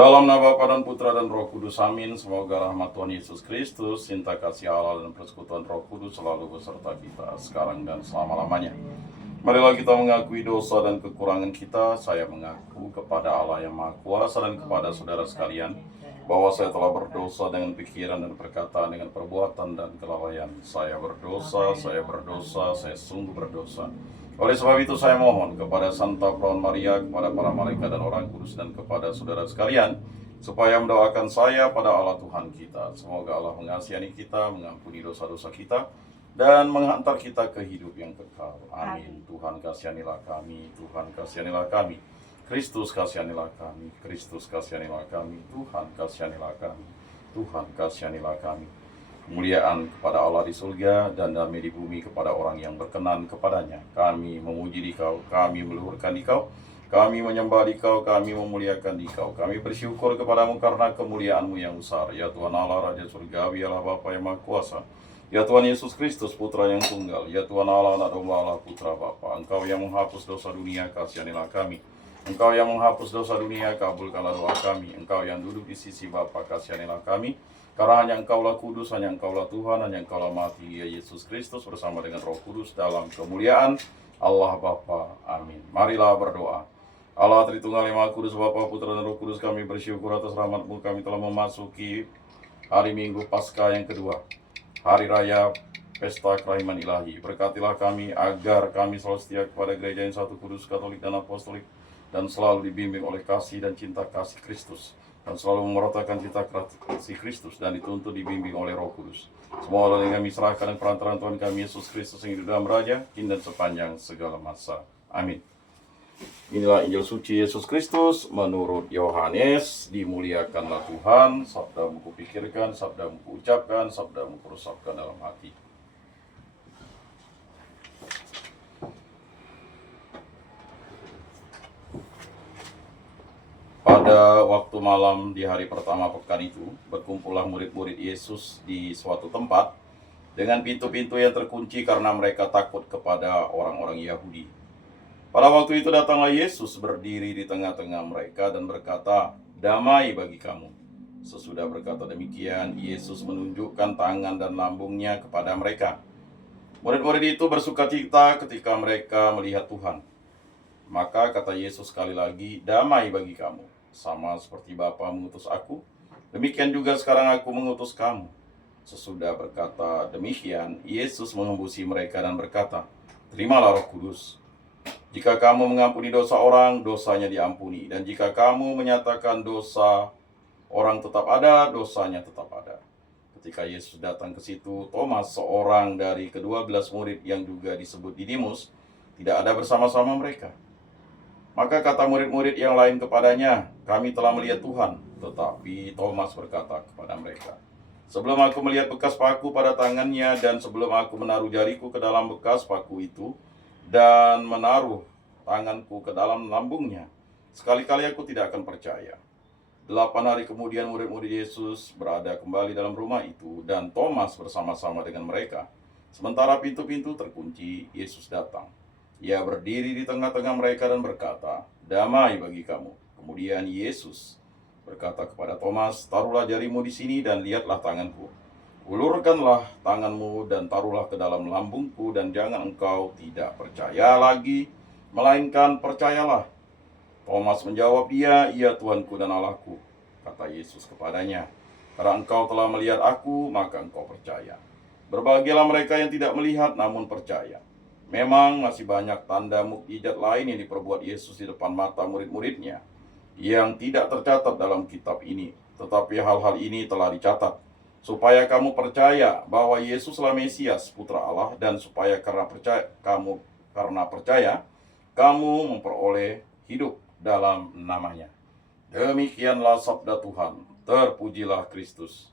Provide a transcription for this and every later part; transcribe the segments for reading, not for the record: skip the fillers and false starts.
Dalam nama Bapa dan Putra dan Roh Kudus, amin. Semoga rahmat Tuhan Yesus Kristus, cinta kasih Allah dan persekutuan Roh Kudus selalu beserta kita sekarang dan selama-lamanya. Marilah kita mengakui dosa dan kekurangan kita. Saya mengaku kepada Allah yang Maha Kuasa dan kepada saudara sekalian bahwa saya telah berdosa dengan pikiran dan perkataan, dengan perbuatan dan kelalaian. Saya berdosa, saya sungguh berdosa. Oleh sebab itu saya mohon kepada Santa Perawan Maria, kepada para malaikat dan orang kudus, dan kepada saudara sekalian, supaya mendoakan saya pada Allah Tuhan kita. Semoga Allah mengasihani kita, mengampuni dosa-dosa kita, dan menghantar kita ke hidup yang kekal. Amin. Tuhan kasihanilah kami, Tuhan kasihanilah kami. Kristus kasihanilah kami, Kristus kasihanilah kami, Tuhan kasihanilah kami, Tuhan kasihanilah kami. Kemuliaan kepada Allah di surga dan damai di bumi kepada orang yang berkenan kepadanya. Kami memuji Dikau, kami meluhurkan Dikau, kami menyembah Dikau, kami memuliakan Dikau. Kami bersyukur kepadamu karena kemuliaan-Mu yang besar. Ya Tuhan Allah, Raja Surgawi, Allah Bapa yang Maha Kuasa. Ya Tuhan Yesus Kristus, Putra yang tunggal. Ya Tuhan Allah, Anak Domba Allah, Putra Bapa. Engkau yang menghapus dosa dunia, kasihanilah kami. Engkau yang menghapus dosa dunia, kabulkanlah doa kami. Engkau yang duduk di sisi Bapa, kasihanilah kami. Karena hanya Engkaulah kudus, hanya Engkaulah Tuhan, hanya Engkaulah mati, ya Yesus Kristus bersama dengan Roh Kudus dalam kemuliaan Allah Bapa. Amin. Marilah berdoa. Allah Tritunggal yang Maha Kudus, Bapa, Putra, dan Roh Kudus, kami bersyukur atas rahmat-Mu. Kami telah memasuki hari Minggu Paskah yang kedua, Hari Raya Pesta Kelahiran Ilahi. Berkatilah kami agar kami selalu setia kepada gereja yang satu, kudus, katolik, dan apostolik, dan selalu dibimbing oleh kasih dan cinta kasih Kristus, dan selalu memeratakan cita kasih Kristus, dan dituntun dibimbing oleh Roh Kudus. Semua hal yang kami serahkan dan perantaraan Tuhan kami Yesus Kristus yang hidup dalam Raja, kini dan sepanjang segala masa. Amin. Inilah Injil suci Yesus Kristus menurut Yohanes. Dimuliakanlah Tuhan. Sabdamu kupikirkan, sabdamu kuucapkan, sabdamu kurusapkan dalam hati. Pada waktu malam di hari pertama pekan itu, berkumpullah murid-murid Yesus di suatu tempat dengan pintu-pintu yang terkunci karena mereka takut kepada orang-orang Yahudi. Pada waktu itu datanglah Yesus berdiri di tengah-tengah mereka dan berkata, "Damai bagi kamu." Sesudah berkata demikian, Yesus menunjukkan tangan dan lambungnya kepada mereka. Murid-murid itu bersukacita ketika mereka melihat Tuhan. Maka kata Yesus sekali lagi, "Damai bagi kamu. Sama seperti Bapa mengutus aku, demikian juga sekarang aku mengutus kamu." Sesudah berkata demikian, Yesus mengembusi mereka dan berkata, "Terimalah Roh Kudus. Jika kamu mengampuni dosa orang, dosanya diampuni. Dan jika kamu menyatakan dosa orang tetap ada, dosanya tetap ada." Ketika Yesus datang ke situ, Thomas, seorang dari ke-12 murid yang juga disebut Didimus, tidak ada bersama-sama mereka. Maka kata murid-murid yang lain kepadanya, "Kami telah melihat Tuhan." Tetapi Thomas berkata kepada mereka, "Sebelum aku melihat bekas paku pada tangannya, dan sebelum aku menaruh jariku ke dalam bekas paku itu, dan menaruh tanganku ke dalam lambungnya, sekali-kali aku tidak akan percaya." 8 hari kemudian murid-murid Yesus berada kembali dalam rumah itu, dan Thomas bersama-sama dengan mereka. Sementara pintu-pintu terkunci, Yesus datang. Ia berdiri di tengah-tengah mereka dan berkata, "Damai bagi kamu." Kemudian Yesus berkata kepada Thomas, "Taruhlah jarimu di sini dan lihatlah tanganku. Ulurkanlah tanganmu dan taruhlah ke dalam lambungku, dan jangan engkau tidak percaya lagi, melainkan percayalah." Thomas menjawab dia, "Ya Tuhanku dan Allahku." Kata Yesus kepadanya, "Karena engkau telah melihat aku, maka engkau percaya. Berbahagialah mereka yang tidak melihat namun percaya." Memang masih banyak tanda mukjizat lain yang diperbuat Yesus di depan mata murid-muridnya yang tidak tercatat dalam kitab ini. Tetapi hal-hal ini telah dicatat supaya kamu percaya bahwa Yesuslah Mesias, Putra Allah, dan supaya karena percaya kamu memperoleh hidup dalam namanya. Demikianlah sabda Tuhan. Terpujilah Kristus.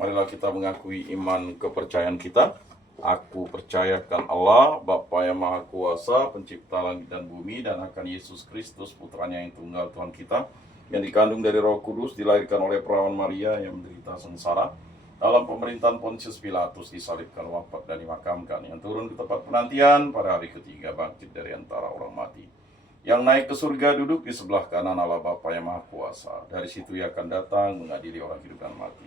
Marilah kita mengakui iman kepercayaan kita. Aku percayakan Allah, Bapa yang Maha Kuasa, pencipta langit dan bumi, dan akan Yesus Kristus, Putranya yang tunggal Tuhan kita, yang dikandung dari Roh Kudus, dilahirkan oleh Perawan Maria, yang menderita sengsara dalam pemerintahan Pontius Pilatus, disalibkan, wafat, dan dimakamkan, yang turun ke tempat penantian, pada hari ketiga bangkit dari antara orang mati, yang naik ke surga duduk di sebelah kanan Allah Bapa yang Maha Kuasa. Dari situ ia akan datang mengadili orang hidup dan mati.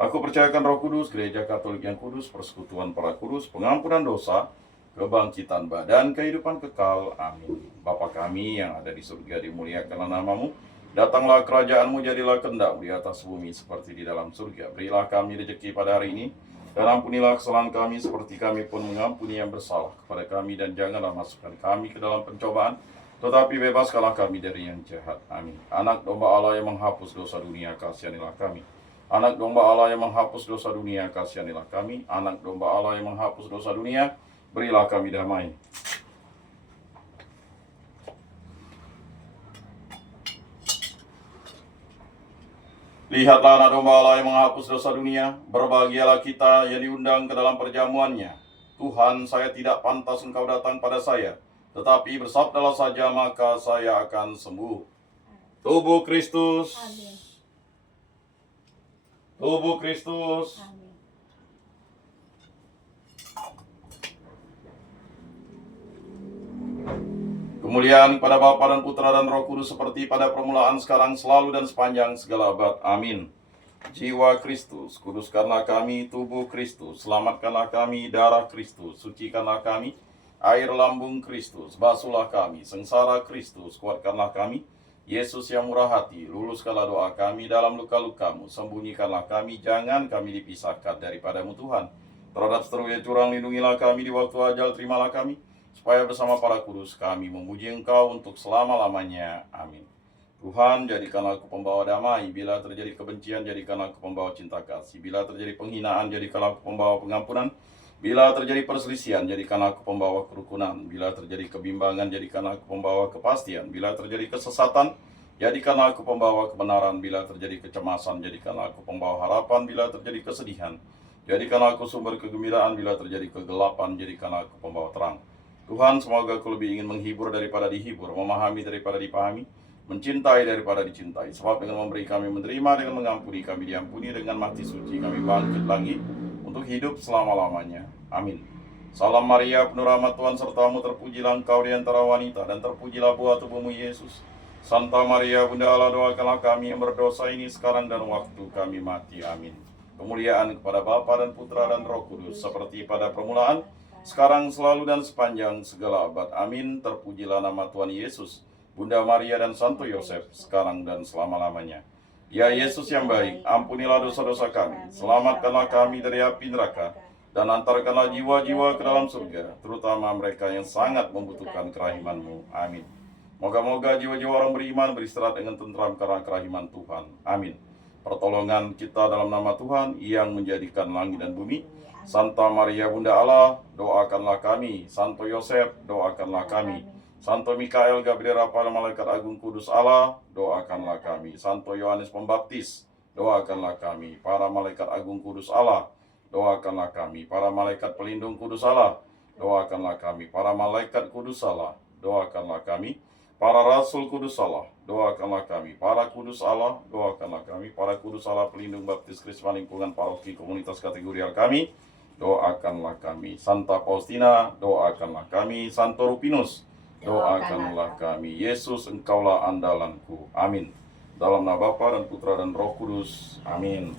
Aku percayakan Roh Kudus, Gereja Katolik yang kudus, persekutuan para kudus, pengampunan dosa, kebangkitan badan, kehidupan kekal. Amin. Bapa kami yang ada di surga, dimuliakanlah namamu. Datanglah kerajaanmu, jadilah kehendak-mu di atas bumi seperti di dalam surga. Berilah kami rezeki pada hari ini, dan ampunilah kesalahan kami seperti kami pun mengampuni yang bersalah kepada kami. Dan janganlah masukkan kami ke dalam pencobaan, tetapi bebaskanlah kami dari yang jahat. Amin. Anak domba Allah yang menghapus dosa dunia, kasihanilah kami. Anak domba Allah yang menghapus dosa dunia, kasihanilah kami. Anak domba Allah yang menghapus dosa dunia, berilah kami damai. Lihatlah anak domba Allah yang menghapus dosa dunia. Berbahagialah kita yang diundang ke dalam perjamuannya. Tuhan, saya tidak pantas Engkau datang pada saya, tetapi bersabdalah saja, maka saya akan sembuh. Tubuh Kristus. Amin. Tubuh Kristus. Amin. Kemuliaan kepada Bapa dan Putra dan Roh Kudus seperti pada permulaan, sekarang, selalu, dan sepanjang segala abad. Amin. Jiwa Kristus, kuduskanlah kami. Tubuh Kristus, selamatkanlah kami. Darah Kristus, sucikanlah kami. Air lambung Kristus, basuhlah kami. Sengsara Kristus, kuatkanlah kami. Yesus yang murah hati, luluskanlah doa kami dalam luka-lukamu. Sembunyikanlah kami, jangan kami dipisahkan daripadamu Tuhan. Terhadap seterunya curang, lindungilah kami di waktu ajal, terimalah kami, supaya bersama para kudus kami memuji Engkau untuk selama-lamanya. Amin. Tuhan, jadikanlah aku pembawa damai. Bila terjadi kebencian, jadikanlah aku pembawa cinta kasih. Bila terjadi penghinaan, jadikanlah aku pembawa pengampunan. Bila terjadi perselisihan, jadikanlah aku pembawa kerukunan. Bila terjadi kebimbangan, jadikanlah aku pembawa kepastian. Bila terjadi kesesatan, jadikanlah aku pembawa kebenaran. Bila terjadi kecemasan, jadikanlah aku pembawa harapan. Bila terjadi kesedihan, jadikanlah aku sumber kegembiraan. Bila terjadi kegelapan, jadikanlah aku pembawa terang. Tuhan, semoga aku lebih ingin menghibur daripada dihibur, memahami daripada dipahami, mencintai daripada dicintai. Sebab dengan memberi kami menerima, dengan mengampuni kami diampuni, dengan mati suci kami bangkit lagi untuk hidup selama-lamanya. Amin. Salam Maria, penuh rahmat Tuhan sertamu, terpujilah engkau di antara wanita, dan terpujilah buah tubuhmu Yesus. Santa Maria, Bunda Allah, doakanlah kami yang berdosa ini sekarang dan waktu kami mati. Amin. Kemuliaan kepada Bapa dan Putra dan Roh Kudus, seperti pada permulaan, sekarang, selalu, dan sepanjang segala abad. Amin. Terpujilah nama Tuhan Yesus, Bunda Maria dan Santo Yosef, sekarang dan selama-lamanya. Ya Yesus yang baik, ampunilah dosa-dosa kami, selamatkanlah kami dari api neraka, dan antarkanlah jiwa-jiwa ke dalam surga, terutama mereka yang sangat membutuhkan kerahiman-Mu. Amin. Moga-moga jiwa-jiwa orang beriman beristirahat dengan tentram karena kerahiman Tuhan. Amin. Pertolongan kita dalam nama Tuhan yang menjadikan langit dan bumi. Santa Maria Bunda Allah, doakanlah kami. Santo Yosef, doakanlah kami. Santo Mikael, Gabriel, Rafael, Malaikat Agung Kudus Allah, doakanlah kami. Santo Yohanes Pembaptis, doakanlah kami. Para Malaikat Agung Kudus Allah, doakanlah kami. Para Malaikat Pelindung Kudus Allah, doakanlah kami. Para Malaikat Kudus Allah, doakanlah kami. Para Rasul Kudus Allah, doakanlah kami. Para Kudus Allah, doakanlah kami. Para Kudus Allah, Pelindung Baptis Krisma Lingkungan Paroki Komunitas Kategorial kami, doakanlah kami. Santa Faustina, doakanlah kami. Santo Rupinus, doakanlah kami. Yesus, Engkaulah andalanku. Amin. Dalam nama Bapa dan Putra dan Roh Kudus. Amin.